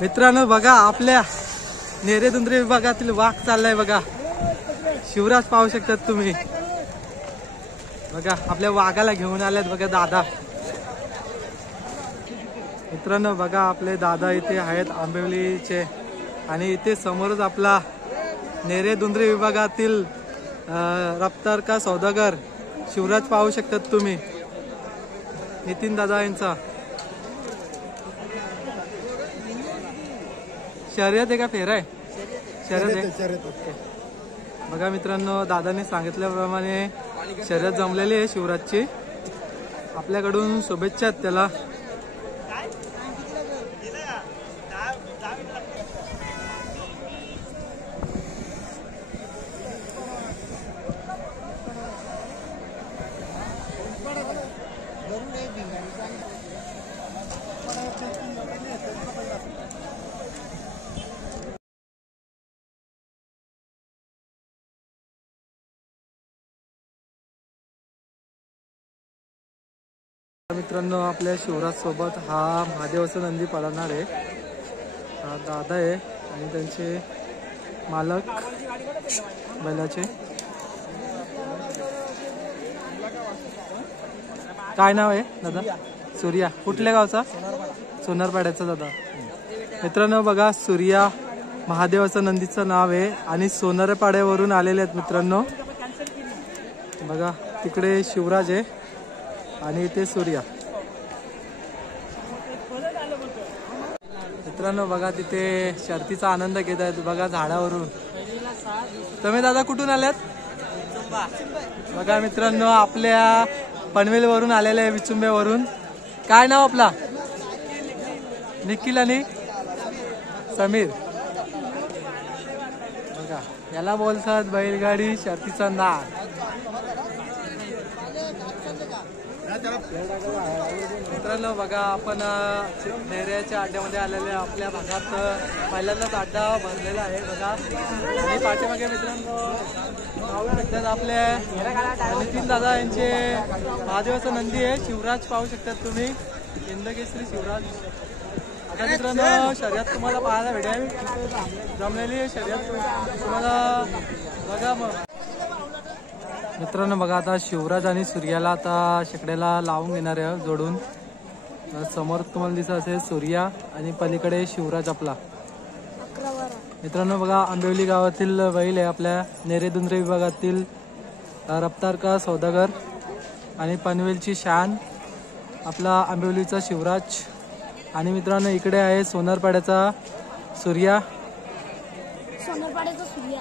मित्रांनो बघा आपल्या नेरेदुंद्रे विभागातील वाघ चाललाय बघा. शिवराज पाहू शकतात तुम्ही. बघा आपल्या वाघाला घेऊन आल्यात बघा दादा. मित्रांनो बघा आपले दादा इथे आहेत आंबिवलीचे आणि इथे समोरच आपला नेरेदुंद्रे विभागातील रफ्तार का सौदागर शिवराज पाहू शकतात तुम्ही. नितीन दादा यांचा शर्यत आहे का फेर आहे? शर्यत आहे. बघा मित्रांनो दादाने सांगितल्याप्रमाणे शर्यत जमलेली आहे शिवराजची. आपल्याकडून शुभेच्छा आहेत त्याला. मित्रांनो आपल्या शिवराज सोबत हा महादेवाचा नंदी पळणार आहे. हा दादा आहे आणि त्यांचे मालक बैलाचे. काय नाव आहे दादा? सूर्या. कुठल्या गावचा? सोनारपाड्याचा दादा. मित्रांनो बघा सूर्या महादेवाचा नंदीचं नाव आहे आणि सोनारपाड्यावरून आलेले आहेत मित्रांनो. बघा तिकडे शिवराज आहे आणि इथे सूर्या. मित्रांनो बघा तिथे शर्तीचा आनंद घेत आहेत बघा झाडावरून. तुम्ही दादा कुठून आल्यात? बघा मित्रांनो आपल्या पनवेलवरून आलेले आहे, विचुंबेवरून. काय नाव आपला? निखिल आणि समीर. बघा याला बोलतात बैलगाडी शर्तीचा नाद. मित्रांनो बघा आपण नेऱ्याच्या अड्ड्यामध्ये आलेले. आपल्या भागात पहिल्यांदाच अड्डा भरलेला आहे बघा. आणि पाठीमागे मित्रांनो पाहू शकतात आपले नितीन दादा यांचे महादेवाचा नंदी आहे शिवराज पाहू शकतात तुम्ही. हिंदकेसरी शिवराज. आता मित्रांनो शर्यत तुम्हाला पाहायला भेटेल. जमलेली आहे शर्यत तुम्हाला बघा. मग मित्रांनो बघा आता शिवराज आणि सूर्याला आता शेकड्याला लावून घेणार आहे जोडून. समोर तुम्हाला दिसत असेल सूर्या आणि पलीकडे शिवराज आपला. मित्रांनो बघा आंबिवली गावातील बैल आहे आपल्या नेरेदुंद्रे विभागातील रफ्तार का सौदागर आणि पनवेलची शान आपला आंबिवलीचा शिवराज. आणि मित्रांनो इकडे आहे सोनारपाड्याचा सूर्या. सोनारपाड्याचा सूर्या.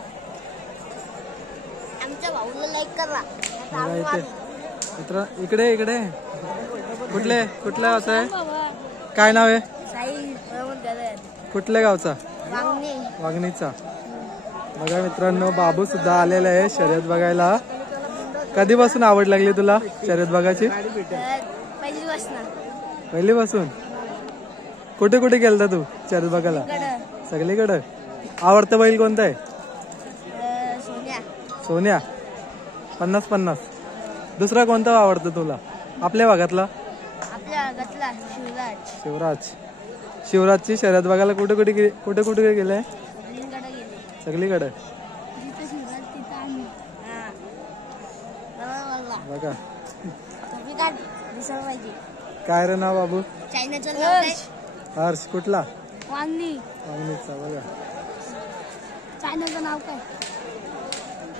आमच्या भाऊला लाईक करा. मित्र इकडे इकडे कुठल्या गावचा आहे? काय नाव आहे? कुठल्या गावचा? वागणीचा. बघा मित्रांनो बाबू सुद्धा आलेला आहे शर्यत बघायला. कधीपासून आवड लागली तुला शर्यत बघायची? पहिलीपासून. कुठे कुठे गेलता तू शर्यत बघायला? सगळीकडे. आवडतं बैल कोणतं आहे? सोन्या. 50-50. दुसरा कोणता आवडतं तुला आपल्या भागातला? शिवराज. शिवराजची शर्यत बघायला कुठे कुठे गेले? सगळीकडे. बघा काय रे नाव बाबू? हर्ष. कुठला? वांगणीचा. बघा चायनाचं नाव काय?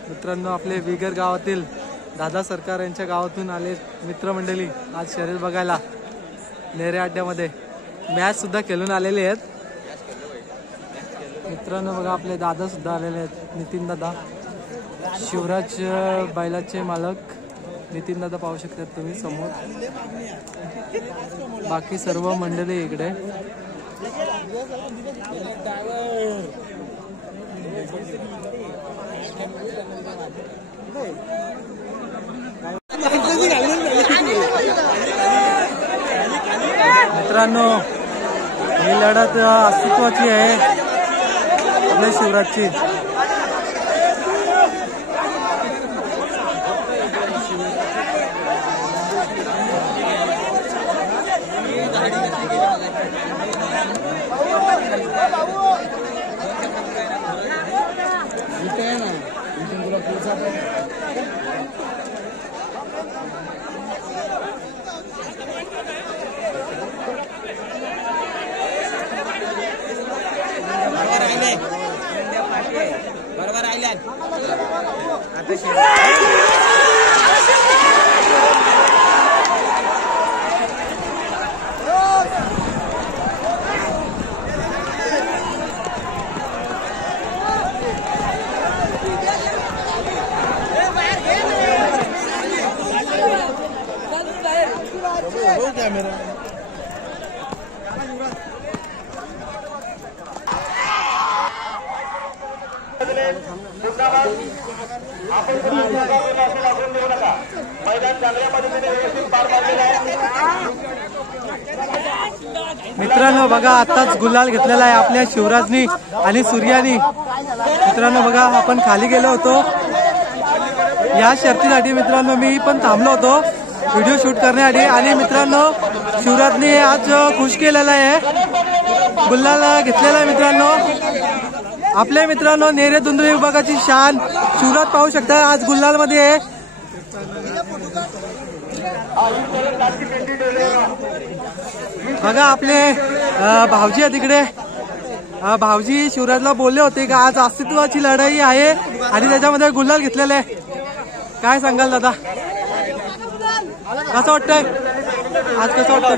मित्रांनो आपले विगर गावातील दादा सरकार यांच्या गावातून आले मित्रमंडळी आज शर्यत बघायला नेरे अड्ड्यामध्ये. मॅच सुद्धा खेळून आलेले आहेत मित्रांनो. बघा आपले दादा सुद्धा आलेले आहेत. नितीन दादा शिवराज बैलाचे मालक नितीन दादा पाहू शकतात तुम्ही समोर. बाकी सर्व मंडळी इकडे. मित्रांनो ही लढत अस्तित्वाची आहे आपल्या शिवराजची. मित्रांनो बघा आताच गुलाल घेतलेला आहे आपल्या शिवराजनी आणि सूर्यानी. मित्रांनो बघा आपण खाली गेलो होतो या शर्तीसाठी. मित्रांनो मी पण थांबलो होतो व्हिडिओ शूट करण्यासाठी. आणि मित्रांनो शिवराजने आज खुश केलेला आहे, गुलाल घेतलेला आहे. मित्रांनो आपले मित्रांनो नेरे दुंदुरी विभागाची शान शिवराज पाहू शकता आज गुलाल मध्ये आहे. बघा आपले भाऊजी आहे तिकडे. भाऊजी शिवराजला बोलले होते की आज अस्तित्वाची लढाई आहे आणि त्याच्यामध्ये गुलाल घेतलेले आहे. काय सांगाल दादा, कसं वाटतंय आज, कसं वाटतंय?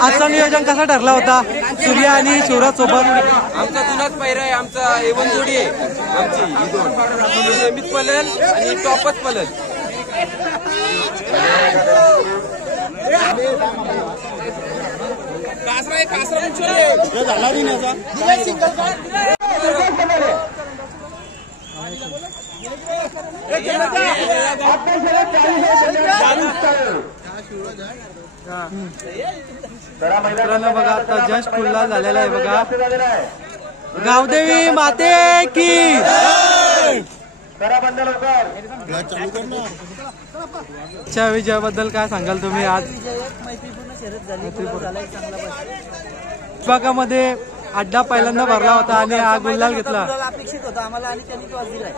आजचं नियोजन कसा ठरला होता सूर्या आणि शिवराज सोबत? आमचा जुनाच पैरा आहे, आमचा एवन जोडी आहे आमची. ही दोन नियमित पलल आणि टॉपच पलल. मित्रांनो बघा आता जस्ट गुलाल झालेला आहे बघा. गावदेवी माते की विजयाबद्दल काय सांगाल तुम्ही? आज विभागामध्ये अड्डा पहिल्यांदा भरला होता आणि हा गुलाल घेतला. अपेक्षित होता आम्हाला आणि त्यांनी दिलाय.